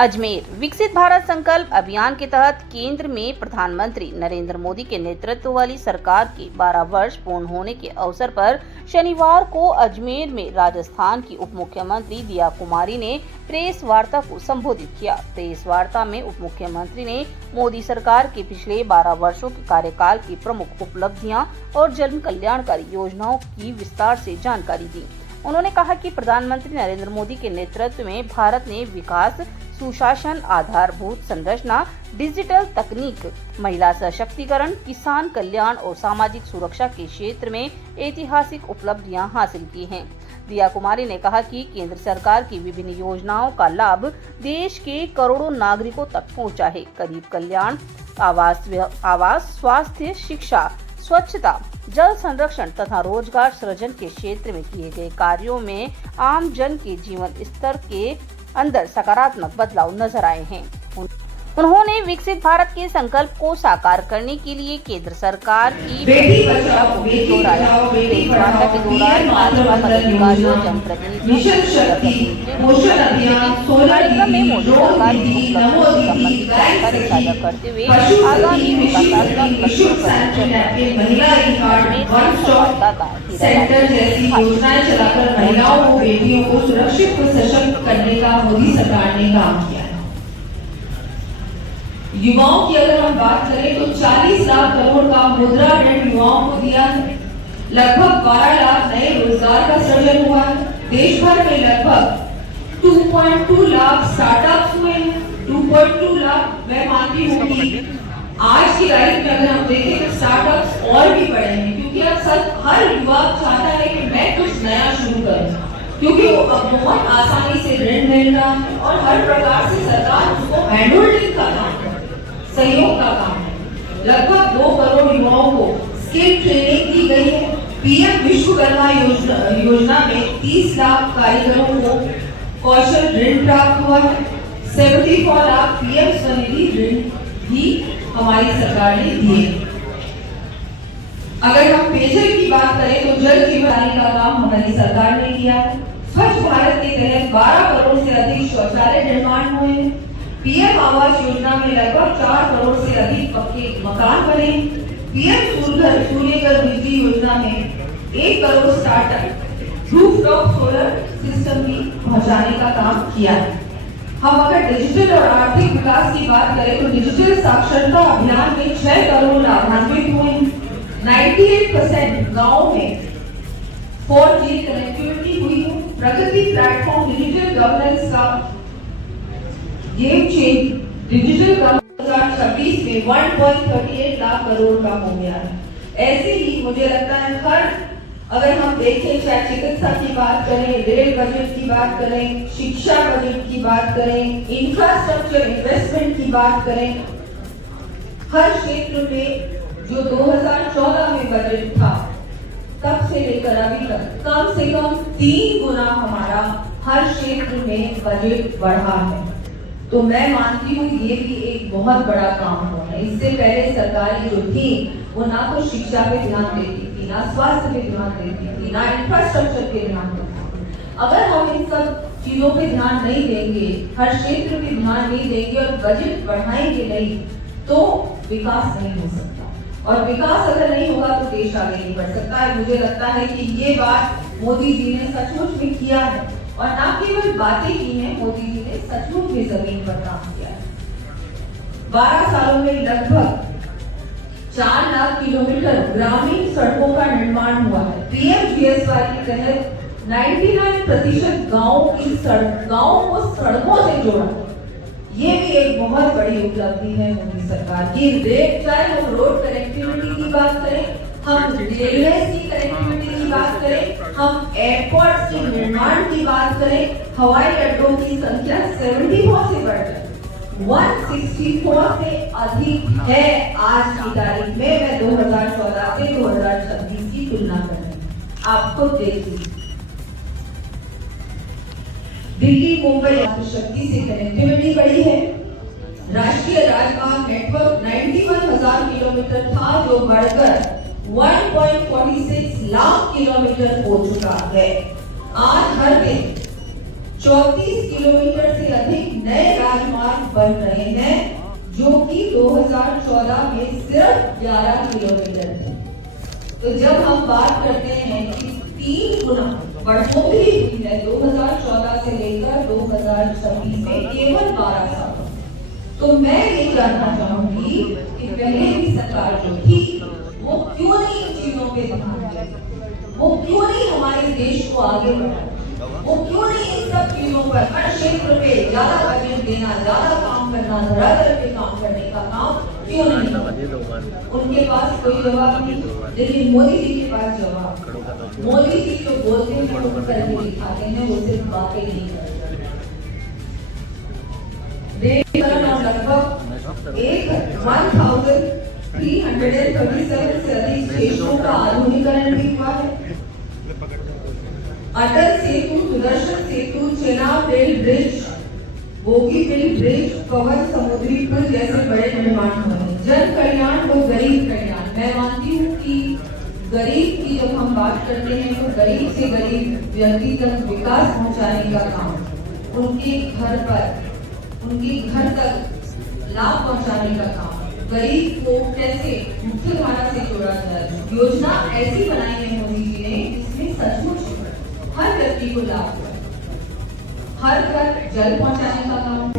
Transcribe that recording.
अजमेर विकसित भारत संकल्प अभियान के तहत केंद्र में प्रधानमंत्री नरेंद्र मोदी के नेतृत्व वाली सरकार के 12 वर्ष पूर्ण होने के अवसर पर शनिवार को अजमेर में राजस्थान की उप मुख्यमंत्री दिया कुमारी ने प्रेस वार्ता को संबोधित किया। प्रेस वार्ता में उप मुख्यमंत्री ने मोदी सरकार के पिछले 12 वर्षों के कार्यकाल की प्रमुख उपलब्धियां और जन कल्याणकारी योजनाओं की विस्तार से जानकारी दी। उन्होंने कहा कि प्रधानमंत्री नरेंद्र मोदी के नेतृत्व में भारत ने विकास, सुशासन, आधारभूत संरचना, डिजिटल तकनीक, महिला सशक्तिकरण, किसान कल्याण और सामाजिक सुरक्षा के क्षेत्र में ऐतिहासिक उपलब्धियां हासिल की हैं। दिया कुमारी ने कहा कि केंद्र सरकार की विभिन्न योजनाओं का लाभ देश के करोड़ों नागरिकों तक पहुंचा है। गरीब कल्याण, आवास, स्वास्थ्य, शिक्षा, स्वच्छता, जल संरक्षण तथा रोजगार सृजन के क्षेत्र में किए गए कार्यों में आम जन के जीवन स्तर के अंदर सकारात्मक बदलाव नजर आए हैं। उन्होंने विकसित भारत के संकल्प को साकार करने के लिए केंद्र सरकार की प्रतिबद्धता को भी दोहराया। इस वार्ता के दौरान भाजपा पदाधिकारियों, कार्यक्रम में मोदी सरकार की उपलब्धियों से संबंधित जानकारी साझा करते हुए आगामी विकासात्मक लक्ष्यों पर चर्चा। युवाओं की अगर हम बात करें तो 40 लाख करोड़ का मुद्रा ऋण युवाओं को दिया है। लगभग 12 लाख नए रोजगार का सृजन हुआ है। देश भर में लगभग 2.2 लाख स्टार्टअप्स हुए हैं। 2.2 लाख मैं मानती हूँ कि आज की तारीख में अगर हम देखें तो स्टार्टअप्स और भी बढ़े हैं, क्योंकि अब सब हर युवा चाहता है कि मैं कुछ नया शुरू करूँ, क्योंकि वो अब बहुत आसानी से ऋण मिल रहा है और हर प्रकार से सरकार उसको हैंडहोल्डिंग का काम, सहयोग का काम है। लगभग 2 करोड़ युवाओं को स्किल ट्रेनिंग दी गई है। पीएम विश्वकर्मा योजना में 30 लाख कारीगरों को कौशल ऋण प्राप्त हुआ है। 74 लाख पीएम स्वनिधि ऋण भी हमारी सरकार ने दिए। अगर हम पेयजल की बात करें तो जल जीवन का काम हमारी सरकार ने किया है। स्वच्छ भारत के तहत 12 करोड़ से अधिक शौचालय निर्माण हुए हैं। पीएम आवास योजना में लगभग 4 करोड़ से अधिक पक्के मकान बने। पीएम सूर्यघर बिजली योजना में 1 crore startup rooftop solar system भी पहुंचाने का काम किया है। हम अगर डिजिटल और आर्थिक विकास की बात करें तो डिजिटल साक्षरता अभियान में 6 करोड़ लाभान्वित हुए। 98% गाँव में 4G कनेक्टिविटी हुई है। प्रगति प्लेटफॉर्म डिजिटल गवर्नेंस का गेम चेंज डिजिटल 2026 में 1.38 लाख करोड़ का हो गया है। ऐसे ही मुझे लगता है अगर हम देखें, चाहे चिकित्सा की बात करें, रेल बजट की बात करें, शिक्षा बजट की बात करें, इंफ्रास्ट्रक्चर इन्वेस्टमेंट की बात करें, हर क्षेत्र में जो 2014 में बजट था तब से लेकर अभी तक कम से कम 3 गुना हमारा हर क्षेत्र में बजट बढ़ा है। तो मैं मानती हूँ ये भी एक बहुत बड़ा काम हुआ है। इससे पहले सरकारें जो थी वो ना तो शिक्षा पे ध्यान देती थी, ना स्वास्थ्य पे ध्यान देती थी, ना इंफ्रास्ट्रक्चर पे ध्यान देती थी। अगर हम इन सब चीजों पे ध्यान नहीं देंगे, हर क्षेत्र पे ध्यान नहीं देंगे और बजट बढ़ाएंगे नहीं, तो विकास नहीं हो सकता। और विकास अगर नहीं होगा तो देश आगे नहीं बढ़ सकता है। मुझे लगता है कि ये बात मोदी जी ने सचमुच में किया है, और ना केवल बातें की हैं, मोदी जी ने सचमुच में जमीन पर काम किया है। 12 सालों में लगभग 4 लाख किलोमीटर ग्रामीण सड़कों का निर्माण हुआ है। पीएमजीएसवाई के तहत 99% गाँव को सड़कों से जोड़ा। ये भी एक बहुत बड़ी उपलब्धि है मोदी सरकार की। चाहे हम रोड कनेक्टिविटी की बात करें, हम रेलवे की कनेक्टिविटी की बात करें, हम एयरपोर्ट के निर्माण की बात करें, हवाई अड्डों की संख्या 74 से बढ़कर 164 से अधिक है आज की तारीख में। मैं 2014 से 2026 की तुलना कर रही हूँ, आपको देखिए। दिल्ली मुंबई शक्ति से कनेक्टिविटी बढ़ी है। राष्ट्रीय राजमार्ग नेटवर्क 91,000 किलोमीटर था जो बढ़कर 1.46 लाख किलोमीटर हो चुका है। आज हर दिन 34 किलोमीटर से अधिक नए राजमार्ग बन रहे हैं जो कि 2014 में सिर्फ 11 किलोमीटर थे। तो जब हम बात करते हैं कि 3 गुना बढ़ोतरी हुई है 2014 से लेकर 2026 में केवल 12 साल, तो मैं ये जानना चाहूंगी कि पहले की सरकार जो थी वो क्यों नहीं इन चीजों पे ध्यान दी, वो क्यों नहीं हमारे देश को आगे बढ़ाया, वो क्यों नहीं इन सब चीजों पर हर क्षेत्र पे ज्यादा बजट देना, ज्यादा काम करना, धरातल पे काम करने का काम क्यों नहीं। उनके पास कोई जवाब नहीं, लेकिन मोदी जी के पास जवाब। मोदी जी जो बोलते हैं वो करके दिखाते हैं, वो सिर्फ बातें नहीं करते। लगभग 1337 से अधिक स्टेशनों का आधुनिकीकरण भी हुआ है। Atal Setu, Sudarshan Setu, Chenab rail bridge, Bogibeel bridge, Pamban समुद्री पुल जैसे बड़े निर्माण हुए हैं। जन कल्याण और गरीब कल्याण, मैं मानती हूँ कि गरीब की जब हम बात करते हैं तो गरीब से गरीब व्यक्ति तक विकास पहुंचाने का काम, उनके घर पर, उनके घर तक लाभ पहुंचाने का काम, गरीब को कैसे मुख्य धारा से जोड़ा जाए, योजना ऐसी बनाई है मोदी जी ने जिसमें सचमुच हर व्यक्ति को लाभ हो। हर घर जल पहुंचाने का काम